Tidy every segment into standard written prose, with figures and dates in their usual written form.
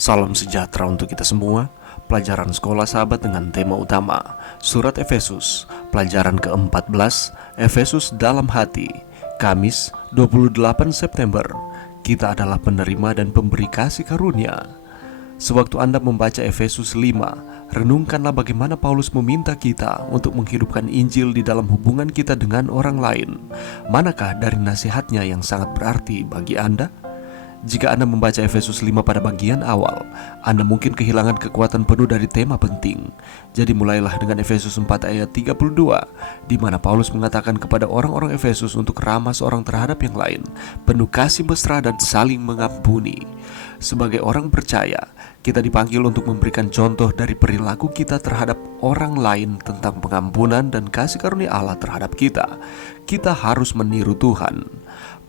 Salam sejahtera untuk kita semua. Pelajaran sekolah sahabat dengan tema utama Surat Efesus, pelajaran ke-14, Efesus dalam hati. Kamis 28 September. Kita adalah penerima dan pemberi kasih karunia. Sewaktu Anda membaca Efesus 5, renungkanlah bagaimana Paulus meminta kita untuk menghidupkan Injil di dalam hubungan kita dengan orang lain. Manakah dari nasihatnya yang sangat berarti bagi Anda? Jika Anda membaca Efesus 5 pada bagian awal, Anda mungkin kehilangan kekuatan penuh dari tema penting. Jadi mulailah dengan Efesus 4 ayat 32, di mana Paulus mengatakan kepada orang-orang Efesus untuk ramah seorang terhadap yang lain, penuh kasih mesra dan saling mengampuni. Sebagai orang percaya, kita dipanggil untuk memberikan contoh dari perilaku kita terhadap orang lain tentang pengampunan dan kasih karunia Allah terhadap kita. Kita harus meniru Tuhan.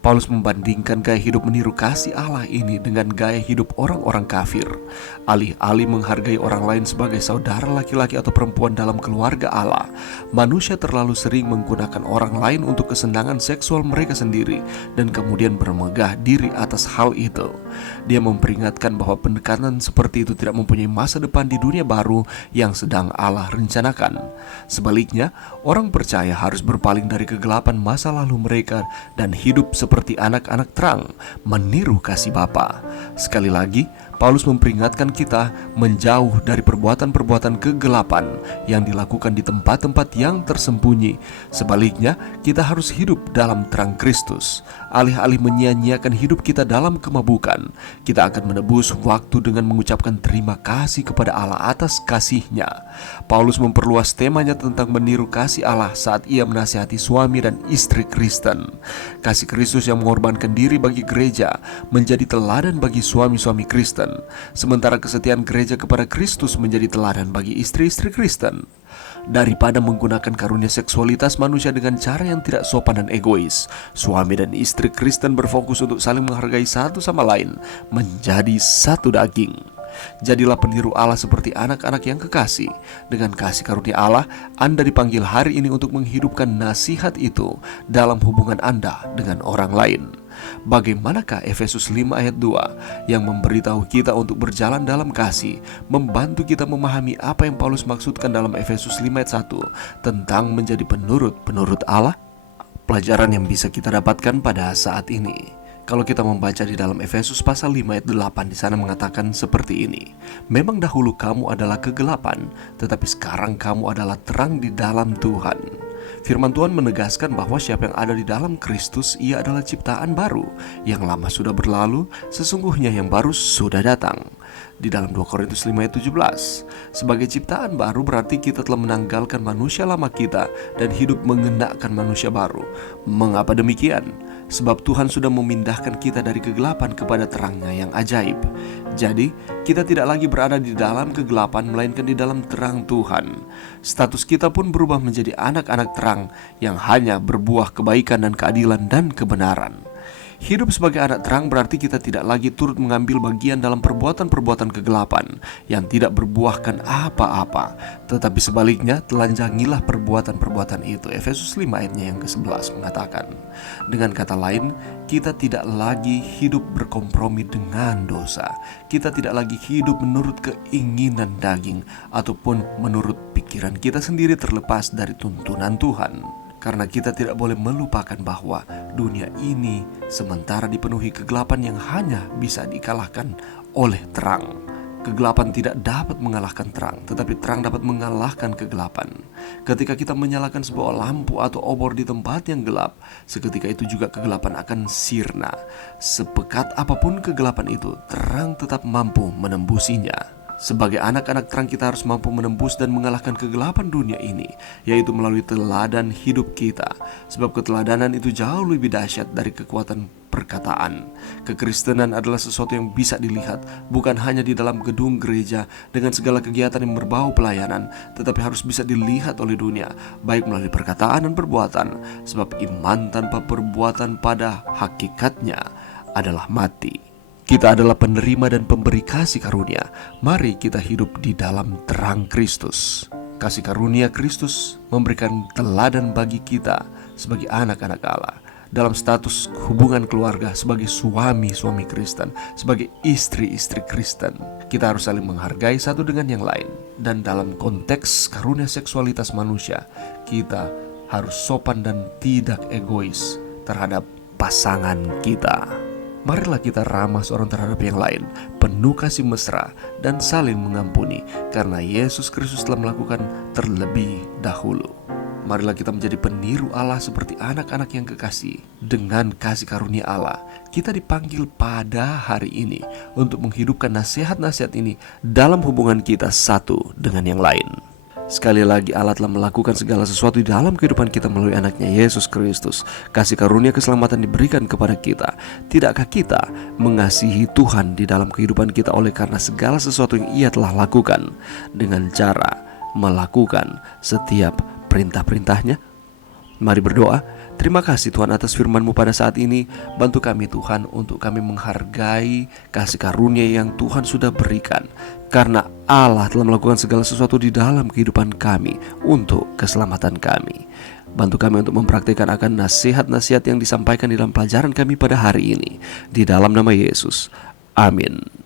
Paulus membandingkan gaya hidup meniru kasih Allah ini dengan gaya hidup orang-orang kafir. Alih-alih menghargai orang lain sebagai saudara laki-laki atau perempuan dalam keluarga Allah, manusia terlalu sering menggunakan orang lain untuk kesenangan seksual mereka sendiri dan kemudian bermegah diri atas hal itu. Dia memperingatkan bahwa pendekatan seperti itu tidak mempunyai masa depan di dunia baru yang sedang Allah rencanakan. Sebaliknya, orang percaya harus berpaling dari kegelapan masa lalu mereka dan hidup seperti anak-anak terang, meniru kasih Bapa. Sekali lagi, Paulus memperingatkan kita menjauh dari perbuatan-perbuatan kegelapan yang dilakukan di tempat-tempat yang tersembunyi. Sebaliknya, kita harus hidup dalam terang Kristus. Alih-alih menyia-nyiakan hidup kita dalam kemabukan, kita akan menebus waktu dengan mengucapkan terima kasih kepada Allah atas kasih-Nya. Paulus memperluas temanya tentang meniru kasih Allah saat ia menasihati suami dan istri Kristen. Kasih Kristus yang mengorbankan diri bagi gereja menjadi teladan bagi suami-suami Kristen, sementara kesetiaan gereja kepada Kristus menjadi teladan bagi istri-istri Kristen. Daripada menggunakan karunia seksualitas manusia dengan cara yang tidak sopan dan egois, suami dan istri Kristen berfokus untuk saling menghargai satu sama lain, menjadi satu daging. Jadilah peniru Allah seperti anak-anak yang kekasih. Dengan kasih karunia Allah, Anda dipanggil hari ini untuk menghidupkan nasihat itu dalam hubungan Anda dengan orang lain. Bagaimanakah Efesus 5 ayat 2 yang memberitahu kita untuk berjalan dalam kasih, membantu kita memahami apa yang Paulus maksudkan dalam Efesus 5 ayat 1 tentang menjadi penurut Allah? Pelajaran yang bisa kita dapatkan pada saat ini, kalau kita membaca di dalam Efesus pasal 5 ayat 8, di sana mengatakan seperti ini. Memang dahulu kamu adalah kegelapan, tetapi sekarang kamu adalah terang di dalam Tuhan. Firman Tuhan menegaskan bahwa siapa yang ada di dalam Kristus, ia adalah ciptaan baru. Yang lama sudah berlalu, sesungguhnya yang baru sudah datang. Di dalam 2 Korintus 5 ayat 17, sebagai ciptaan baru berarti kita telah menanggalkan manusia lama kita dan hidup mengenakan manusia baru. Mengapa demikian? Sebab Tuhan sudah memindahkan kita dari kegelapan kepada terangnya yang ajaib. Jadi, kita tidak lagi berada di dalam kegelapan, melainkan di dalam terang Tuhan. Status kita pun berubah menjadi anak-anak terang yang hanya berbuah kebaikan dan keadilan dan kebenaran. Hidup sebagai anak terang berarti kita tidak lagi turut mengambil bagian dalam perbuatan-perbuatan kegelapan yang tidak berbuahkan apa-apa, tetapi sebaliknya telanjangilah perbuatan-perbuatan itu. Efesus 5 ayatnya yang ke-11 mengatakan, dengan kata lain, kita tidak lagi hidup berkompromi dengan dosa. Kita tidak lagi hidup menurut keinginan daging ataupun menurut pikiran kita sendiri terlepas dari tuntunan Tuhan. Karena kita tidak boleh melupakan bahwa dunia ini sementara dipenuhi kegelapan yang hanya bisa dikalahkan oleh terang. Kegelapan tidak dapat mengalahkan terang, tetapi terang dapat mengalahkan kegelapan. Ketika kita menyalakan sebuah lampu atau obor di tempat yang gelap, seketika itu juga kegelapan akan sirna. Sepekat apapun kegelapan itu, terang tetap mampu menembusinya. Sebagai anak-anak terang, kita harus mampu menembus dan mengalahkan kegelapan dunia ini, yaitu melalui teladan hidup kita. Sebab keteladanan itu jauh lebih dahsyat dari kekuatan perkataan. Kekristenan adalah sesuatu yang bisa dilihat, bukan hanya di dalam gedung gereja dengan segala kegiatan yang berbau pelayanan, tetapi harus bisa dilihat oleh dunia, baik melalui perkataan dan perbuatan. Sebab iman tanpa perbuatan pada hakikatnya adalah mati. Kita adalah penerima dan pemberi kasih karunia. Mari kita hidup di dalam terang Kristus. Kasih karunia Kristus memberikan teladan bagi kita sebagai anak-anak Allah. dalam status hubungan keluarga, sebagai suami-suami Kristen, sebagai istri-istri Kristen. Kita harus saling menghargai satu dengan yang lain. Dan dalam konteks karunia seksualitas manusia, kita harus sopan dan tidak egois terhadap pasangan kita. Marilah kita ramah seorang terhadap yang lain, penuh kasih mesra dan saling mengampuni, karena Yesus Kristus telah melakukan terlebih dahulu. Marilah kita menjadi peniru Allah seperti anak-anak yang kekasih. Dengan kasih karunia Allah, kita dipanggil pada hari ini untuk menghidupkan nasihat-nasihat ini dalam hubungan kita satu dengan yang lain. Sekali lagi, Allah telah melakukan segala sesuatu di dalam kehidupan kita melalui anaknya Yesus Kristus. Kasih karunia keselamatan diberikan kepada kita. Tidakkah kita mengasihi Tuhan di dalam kehidupan kita oleh karena segala sesuatu yang Ia telah lakukan, dengan cara melakukan setiap perintah-perintahnya? Mari berdoa. Terima kasih Tuhan atas firman-Mu pada saat ini. Bantu kami Tuhan untuk kami menghargai kasih karunia yang Tuhan sudah berikan, karena Allah telah melakukan segala sesuatu di dalam kehidupan kami untuk keselamatan kami. Bantu kami untuk mempraktikkan akan nasihat-nasihat yang disampaikan di dalam pelajaran kami pada hari ini. Di dalam nama Yesus. Amin.